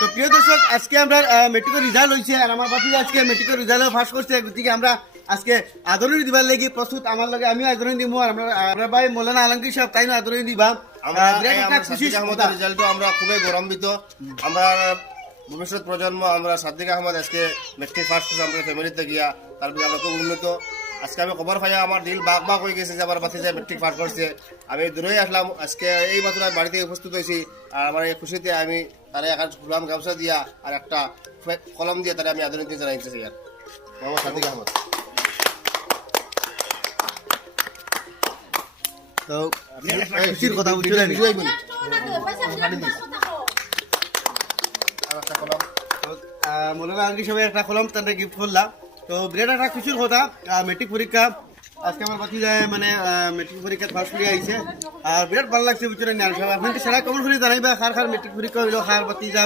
তো প্রিয় দর্শক, আজকে আমরা মেট্রিকের রেজাল্ট হয়েছে আর আমার বাকি আজকে মেট্রিকের রেজাল্ট ফার্স্ট করছে, গতিকে আমরা আজকে আদরণী দিবার লাগি প্রস্তুত। আমার লগে আমি আদরণী দিব আর আমরা ভাই মৌলানা আলমগীর সাহেব তাই না আদরণী দিবা। আমরা খুবই গৌরবান্বিত। আমরা ভবিষ্যৎ প্রজন্ম আমরা সাদ্দিক আহমদ আজকে মেট্রিক ফার্স্ট করছে আমরা ফ্যামিলিতে গিয়া, তার বিয়ে আমরা খুব উন্নত। আজকে আমি খবর পাই আমার দিল বাঘ বাঘ হয়ে গেছে যে আমার বাতি যে মেট্রিক পাস করছে। আমি দূরেই আসলাম, আজকে এই মাত্র আমি বাড়িতে উপস্থিত হয়েছি আর আমার এই খুশিতে আমি তারা একটা ফুলাম গামছা দিয়া আর একটা কলম দিয়ে তারা আমি আদরণীতি জানাইতেছি আর মোহাম্মদ সাদ্দিক আহমদ। তো খুশির কথা বুঝলেন, মৌলানা আলমগীর সাহেব একটা কলম তাদের গিফট করলাম। তো বিরাট একটা খুশির কথা, মেট্রিক পরীক্ষা আজকে আমার বাতি যায় মানে মেট্রিক পরীক্ষা ফার্স্ট করে আইছে আর বিরাট ভালো লাগছে বুঝলেন। আপনাকে সেরা কেমন করে জানাইবা খার মেট্রিক পরীক্ষা হইলো খার বাতি যা